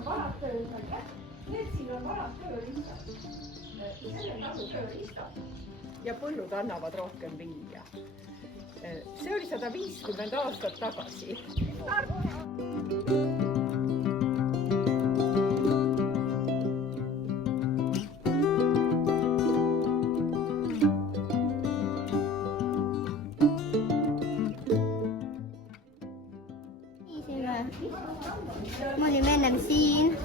on vanad tööriistad. Need siin on vanad tööriistad. Selle tasu tööriistad. Ja põllud annavad rohkem vilja. See oli 150 aastat tagasi. Me olime ennem siin.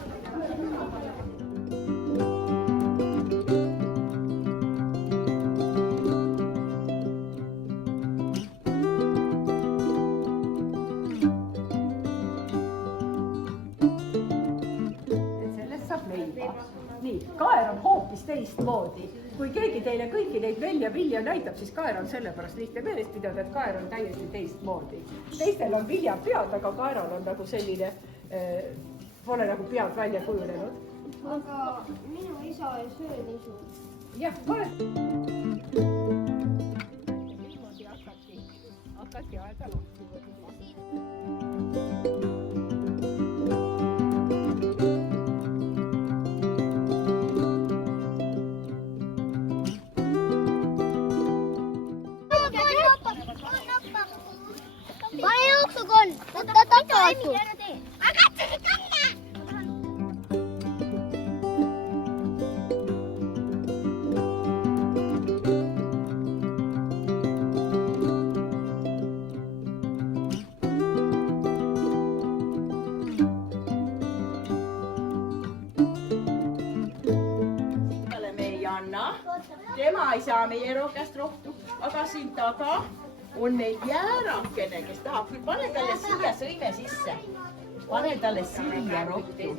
Sellest saab leiba. Nii, kaer on hoopis teistmoodi. Kui keegi teile kõiki neid vilja näitab, siis kaer on sellepärast lihtne meelest pidada, et kaer on täiesti teistmoodi. Teistel on viljapead, aga kaeral on nagu selline, pole nagu pead välja kujunenud. Aga minu isa ei söö nisu. Jah, kaer. Niimoodi hakati aeda lahti võtma. Pane juuksukon, võtta tagasi. Aga see kanna! Talle me ei anna. Tema ei saa meie rohkest rohtu, aga siin taga on meil jäärakene, kes tahab küll. Pane talle siia sõime sisse. Pane talle siia rohtu.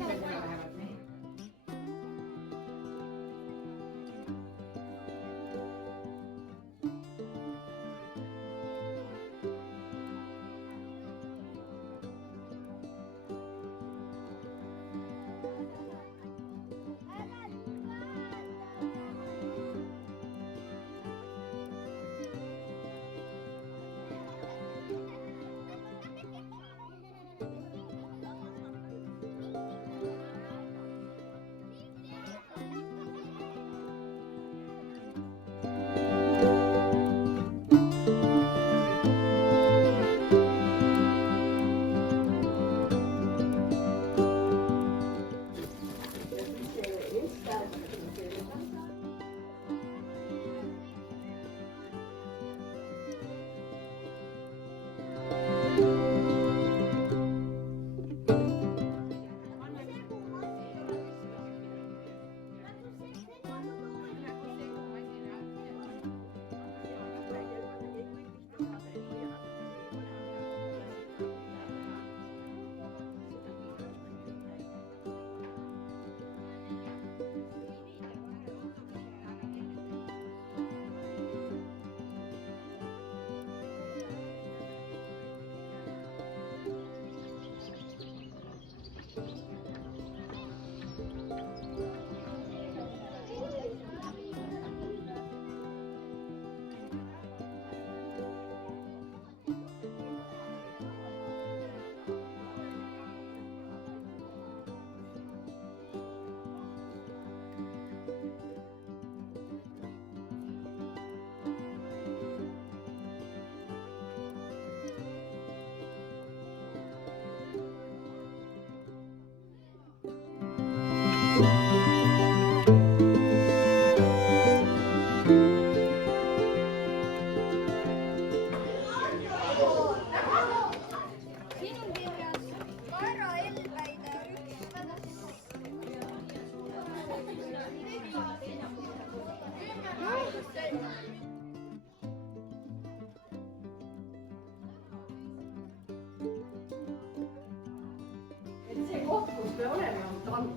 me oleme talu.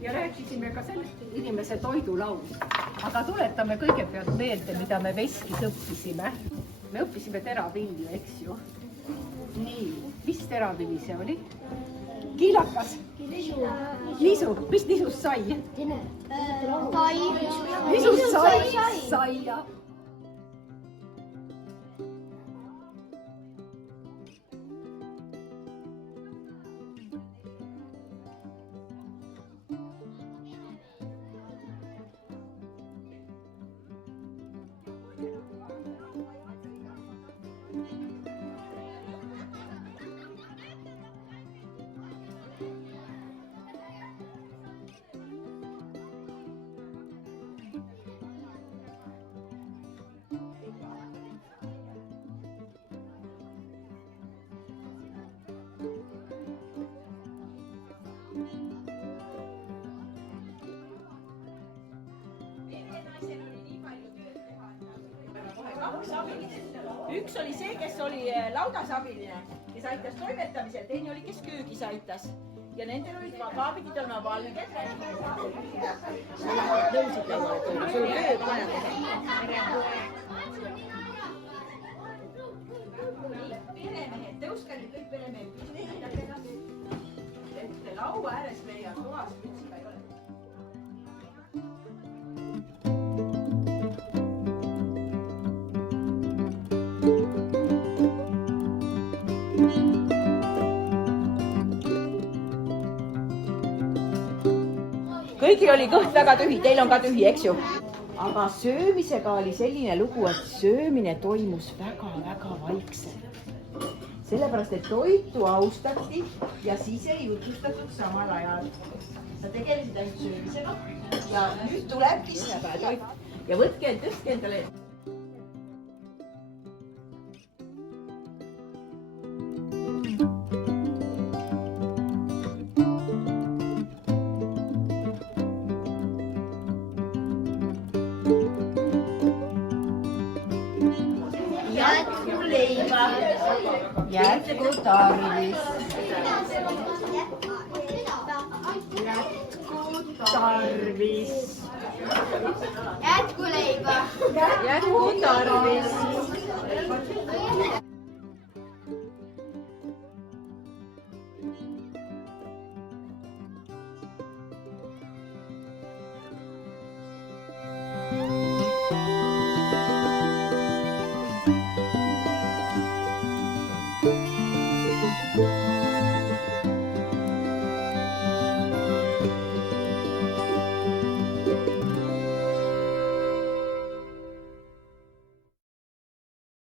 Ja rääkisime ka sellest inimese toidulaud. Aga tuletame kõigepealt meelde, mida me veskis õppisime. Me õppisime teravilju, eks ju. Nii, mis teravili see oli? Kiilakas. Nisu. Mis nisust sai? Nisust sai. üks oli see, kes oli laudas abiline, kes aitas toimetamisel, teine oli, kes köögis aitas. Ja nendel olid ka pidid olema valged. Nõusid lauale toima, sul on tööd vaja teha. Peremehed, tõuske nüüd kõik peremehed pildidega. Et laua ääres meie toas mütsiga ei ole. Kõigil oli kõht väga tühi, teil on ka tühi, eks ju? Aga söömisega oli selline lugu, et söömine toimus väga-väga vaikselt. Sellepärast, et toitu austati ja siis ei jutustatud samal ajal. Sa tegelesid ainult söömisega ja nüüd tulebki toit. Ja võtke, tõstke endale. Jätkuleiba, jätkutarvis. Jätkutarvis. Jätkuleiba. Jätkutarvis.